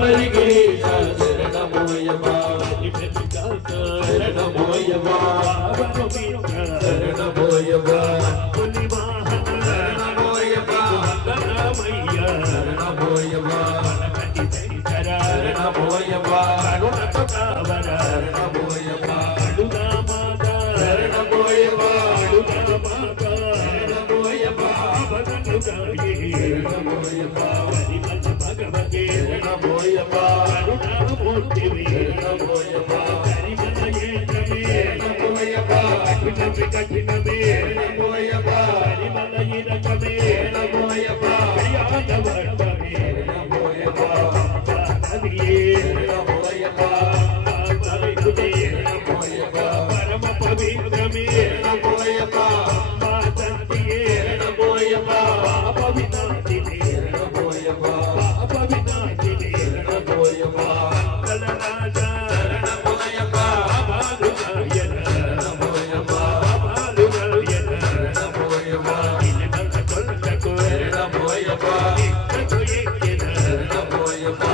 శబరిగిరీశ శరణమోయప్ప శరణమోయప్ప శరణమోయప్ప పులి వాహన శరణమోయప్ప శరణమయ్య శరణమోయప్ప శరణమోయప్ప కరుణతో కావర శరణమోయప్ప అడుగా మాత శరణమోయప్ప అడుగా మాత శరణమోయప్ప భగనుగాయే శరణమోయప్ప హరిమత భగవతే శరణమోయప్ప కరుణామూర్తివే శరణమోయప్ప హరిమలయే నమే శరణమోయప్ప కఠినమే కఠినమే శరణమోయప్ప హరిమలయే నమే శరణమోయప్ప జయాదవర్ధనే శరణమోయప్ప పరమ పవిత్రమే శరణమోయప్ప మాతంతియే శరణమోయప్ప పాప వినాశినే శరణమోయప్ప పాప వినాశినే శరణమోయప్ప మంగళరాజా శరణమోయప్ప బాలుగాయన శరణమోయప్ప బాలుగాయన శరణమోయప్ప నిలకడ కొల్లకు శరణమోయప్ప నిక్కకు ఎక్కిన శరణమోయప్ప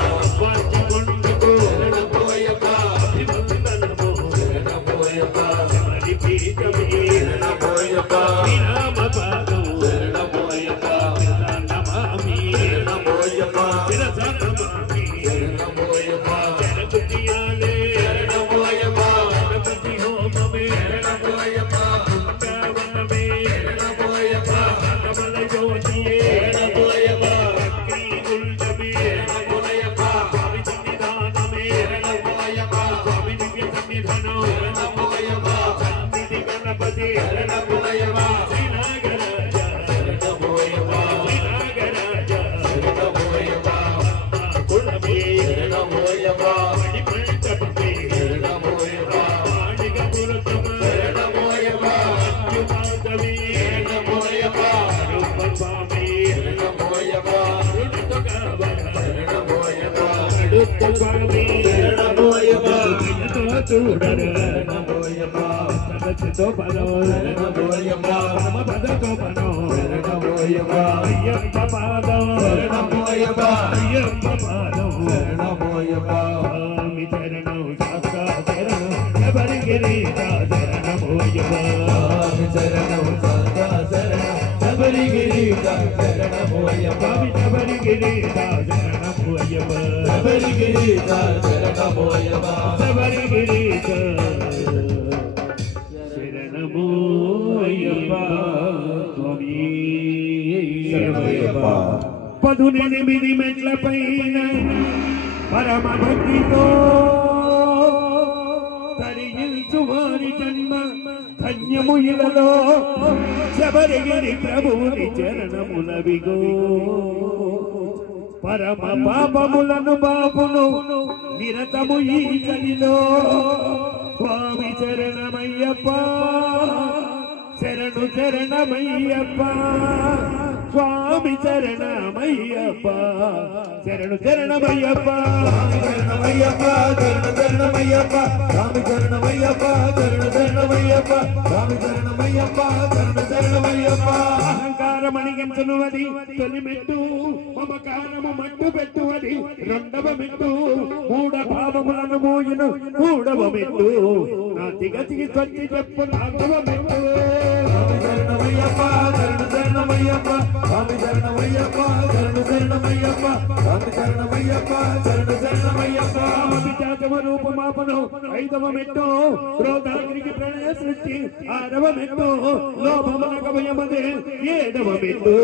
వాచికొండకు శరణమోయప్ప అభివందనము శరణమోయప్ప శబరి పీఠమే శరణమోయప్ప విరామ పాదం శరణమోయప్ప నమామి శరణమోయప్ప శిరసనమామి శరణమోయప్ప జనకుటియాలే శరణమోయప్ప గణపతి హోమమే శరణమోయప్ప బృందావనమే శరణమోయప్ప కమల జ్యోతియే శరణమోయప్ప అగ్ని గుండమే శరణమోయప్ప స్వామి సన్నిధానమే శరణమోయప్ప స్వామి దివ్య సన్నిధానం శరణమోయప్ప సన్నిధి గణపతి శరణమోయప్ప శ్రీనాగరాజ శరణమోయప్ప శ్రీనాగరాజ శరణమోయప్ప కులమే శరణమోయప్ప మణిమంటపమే శరణమోయప్ప మాణిక పురుషమ శరణమోయప్ప అత్యుమాధవి శరణమోయప్ప రూపస్వామి శరణమోయప్ప రుణతో కావర శరణమోయప్ప అడుక్కు స్వామి శరణమోయప్ప విజతో చూడర శరణమోయప్ప సదస్సుతో పదో శరణమోయప్ప పరమ పదతో పదో శరణమోయప్ప అయ్యప్ప పాదం శరణమోయప్ప అయ్యప్ప పాదం శరణమోయప్ప స్వామి చరణం శాస్త్ర శరణం శబరిగిరీశ శరణమోయప్ప స్వామి చరణం శాస్త్ర శరణం శబరిగిరీశ శరణమోయప్ప స్వామి శబరిగిరీశ శరణమోయప్ప శబరిగిరీశ శరణమోయప్ప శబరిగిరీశ శరణమోయప్ప స్వామి శరణమోయప్ప 18 మెట్ల పైన పరమ భక్తితో తరించు వారి జన్మ ధన్యము ఇలలో శబరిగిరి ప్రభువుని చరణములవిగో పరమ పాపములను బాపును నిరతము ఈ కలిలో స్వామి శరణమయ్యప్ప శరణు శరణమయ్యప్ప స్వామి శరణమయ్యప్ప శరణు శరణమయ్యప్ప శరణమయ్యప్ప శరణు శరణమయ్యప్ప స్వామి శరణమయ్యప్ప శరణు శరణమయ్యప్ప స్వామి శరణమయ్యప్ప శరణు శరణమయ్యప్ప అహంకారమణిగించునువది తొలి మెట్టు మమకారము మట్టు పెట్టువది రెండవ మెట్టు మూఢ భావములను మోయును మూడవ మెట్టు నా దిగతికి తొచ్చి చెప్పు నాలుగవ మెట్టు శరణమయ్యప్ప శరణు శరణమయ్యప్ప స్వామి శరణమయ్యప్ప శరణు శరణమయ్యప్ప స్వామి శరణమయ్యప్ప శరణు శరణమయ్యప్ప విచాచమ రూపమాపను ఐదవ మెట్టు క్రోధాగ్నికి ప్రణయ సృష్టి ఆరవ మెట్టు లోభమునకు భయమదే ఏడవ మెట్టు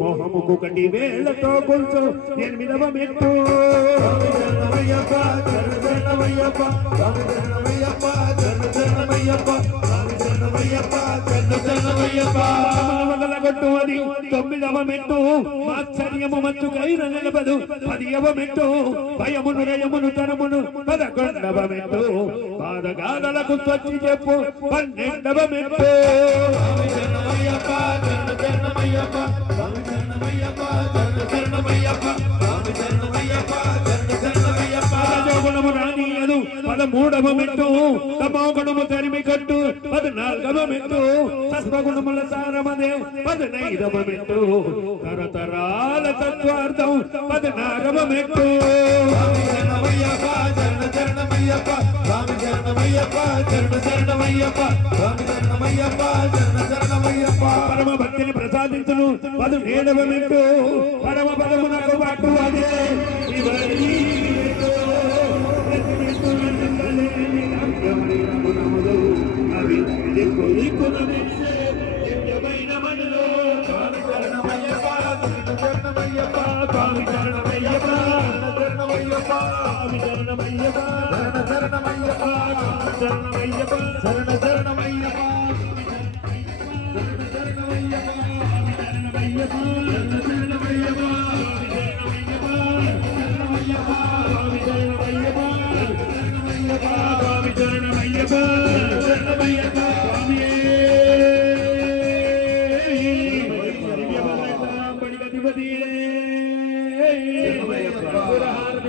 మోహముకు కటి వేళ్లతో గొలుసు ఎనిమిదవ మెట్టు స్వామి శరణమయ్యప్ప శరణు శరణమయ్యప్ప స్వామి శరణమయ్యప్ప శరణు శరణమయ్యప్ప స్వామి శరణమయ్యప్ప శరణు శరణమయ్యప్ప మొదలగొట్టువది తొమ్మిదవ మెట్టు ఆశ్చర్యము మత్తు కైన నిలబదు 10వ మెట్టు భయమును రయమును తరమును 11వ మెట్టు పాదగాదలకు స్వచ్చి చెప్పు 12వ మెట్టు స్వామి శరణమయ్యప్ప శరణు శరణమయ్యప్ప స్వామి శరణమయ్యప్ప శరణు శరణమయ్యప్ప స్వామి శరణమయ్యప్ప శరణు శరణమయ్యప్ప జోగుణము రానీయదు 13వ మెట్టు తమోగుణము తరిమి కట్టు 14వ పద్నాలుగవమెట్టు సర్వగుణముల సారమదే 15వమెట్టు తరతరాల తత్వార్థం 16వమెట్టు స్వామి శరణమయ్యప్ప శరణ శరణమయ్యప్ప స్వామి శరణమయ్యప్ప శరణ శరణమయ్యప్ప స్వామి శరణమయ్యప్ప శరణ శరణమయ్యప్ప పరమ భక్తిని ప్రసాదించును 17వమెట్టు పరమ పదమునకు పట్టు అదే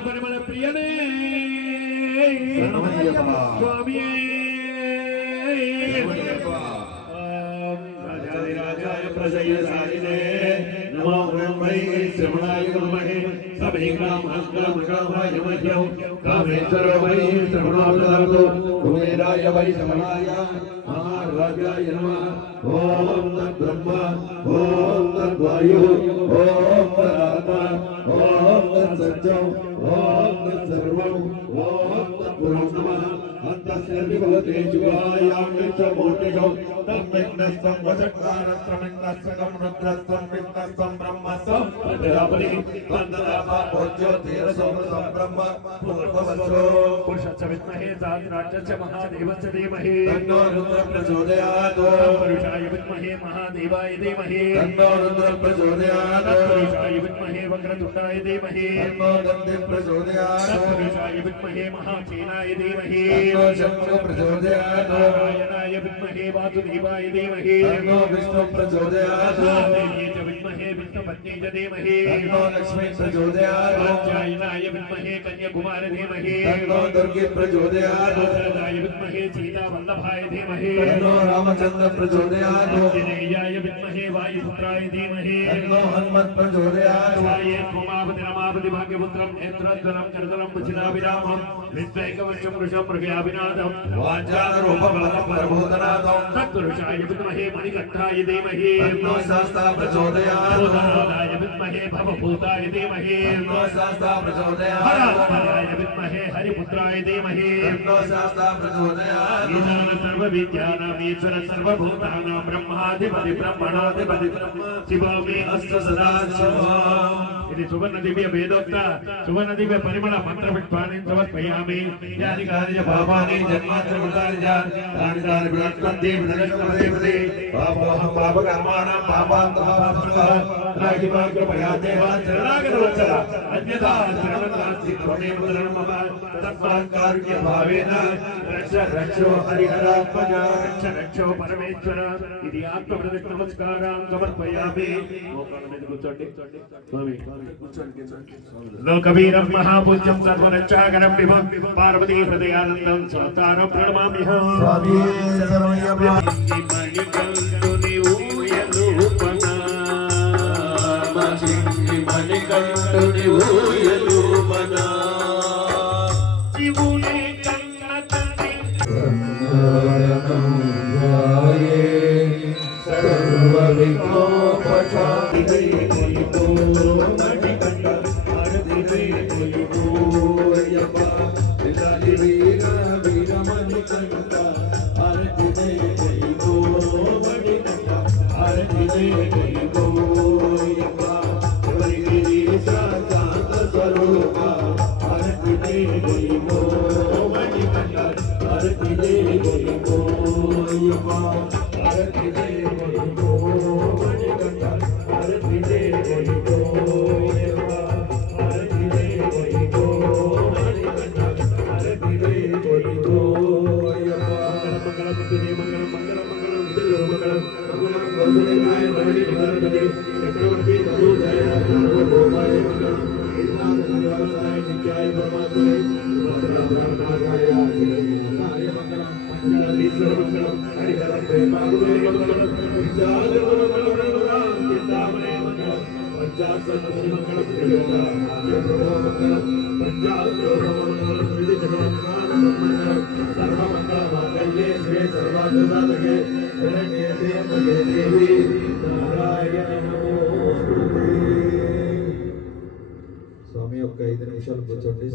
పరిమళ ప్రియనే స్వామి రాజాయ ప్రజయసారినే నమో బ్రహ్మై శ్రవణాయ నమః సభే కామాయ మహ్యం కామేశ్వర వై శ్రవణాయ కుబేరాయ వై శ్రవణాయ మహారాజాయ నమః ఓం తద్బ్రహ్మ ఓం తద్వాయు ఓం తదాత్మ ఓం తత్సత్యం ఓం తత్సర్వం ఓం తత్పురుష నమః అంతస్య భవతే జీవాయామిచ్చ మూర్తిజో తమ్మిన్నస్తం వచకారస్త్రమిన్నస్తం రుద్రస్తం విన్నస్తం బ్రహ్మస్తం ప్రజాపతి వందనాభ జ్యోతిరసోమ బ్రహ్మ పూర్వవత్సో పురుషస్య విద్మహే సాగ్రాజ్యస్య మహాదేవస్య ధీమహి తన్నో రుద్ర ప్రచోదయాత్ పురుషాయ విద్మహే మహాదేవాయ ధీమహి తన్నో రుద్ర ప్రచోదయాత్ పురుషాయ విద్మహే వక్రతుండాయ ధీమహి తన్నో దంతి ప్రచోదయాత్ పురుషాయ విద్మహే మహాసేనాయ ధీమహి తన్నో శక్తి ప్రచోదయాత్ నారాయణాయ విద్మహే వాసుదేవాయ ధీమహి తన్నో విష్ణు ప్రచోదయాత్ దేవ్యే చ విద్మహే విష్ణుపత్ని చ ధీమహి తన్నో లక్ష్మీ ప్రచోదయాత్ కాత్యాయనాయ విద్మహే కన్యాకుమారి ధీమహి తన్నో దుర్గే ప్రచోదయాత్ దశరథాయ విద్మహే సీతావల్లభాయ ధీమహి తన్నో రామచంద్ర ప్రచోదయాత్ ఆంజనేయాయ విద్మహే వాయుపుత్రాయ ధీమహి తన్నో హనుమత్ ప్రచోదయాత్ ఛాయే త్వమావతి రమావతి భాగ్యపుత్రం నేత్రద్వరం కరతలం భుజనాభిరామం విద్వైకవచం వృషం మృగయాభినాదం వాచారూపబలం పరభూతనాదం తత్పురుషాయ విద్మహే మణికంఠాయ ధీమహి తన్నో శాస్తా ప్రచోదయాత్ భూతనాదాయ విద్మహే భవభూతాయ ధీమహి తన్నో శాస్తా ప్రచోదయాత్ హరాయ విద్మహే హరిపుత్రాయ ధీమహి తన్నో శాస్తా ప్రచోదయాత్ ఈశాన సర్వవిద్యానాం ఈశ్వర సర్వభూతానాం బ్రహ్మాధిపతి బ్రహ్మణాధిపతి శివామి అస్త సదా శివం ఇది సువర్ణ దివ్య వేదోక్త సువర్ణ దివ్య పరిమళ మంత్ర పుష్పాన్ని సమర్పయామి యాని కార్య పాపాని జన్మాంతర కృతాని తాని తాని బృహస్పతి బృహస్పతి పాపోహం పాపకర్మాణం పాపాంతః రాగిమాగ్రమయా దేవా శరణాగత వత్సల అన్యథా శరణాస్తి త్వమేవ శరణం మమ తస్మాత్ కారుణ్య భావేన రక్ష రక్షో హరిహరాత్మజ రక్ష రక్షో పరమేశ్వర ఇది ఆత్మ ప్రదక్షిణ నమస్కారం సమర్పయామి మోకాళ్ళ మీద కూర్చోండి స్వామి లోకవీరం మహాపూజ్యం సర్వరక్షాకరం విభం పార్వతీ హృదయానందం స్వతారం ప్రణమామ్యహం స్వామి శరణమయ్యప్ప మణికంఠుని ఊయలూపనా మణికంఠుని ఊయలూపనా శివుని కన్నతండ్రి మంగళం హరిహర ప్రేమాగురే మంగళం విద్యాధర మంగళం చింతామణే మంగళం పంచాశత మంగళం పంచాశత మంగళం సర్వమంగళ మాంగళ్యే శ్రీ సర్వార్థసాధకే శరణ్యే త్ర్యంబకే దేవి నారాయణి నమోస్తుతే. స్వామి ఒక 5 నిమిషాలు కూర్చోండి.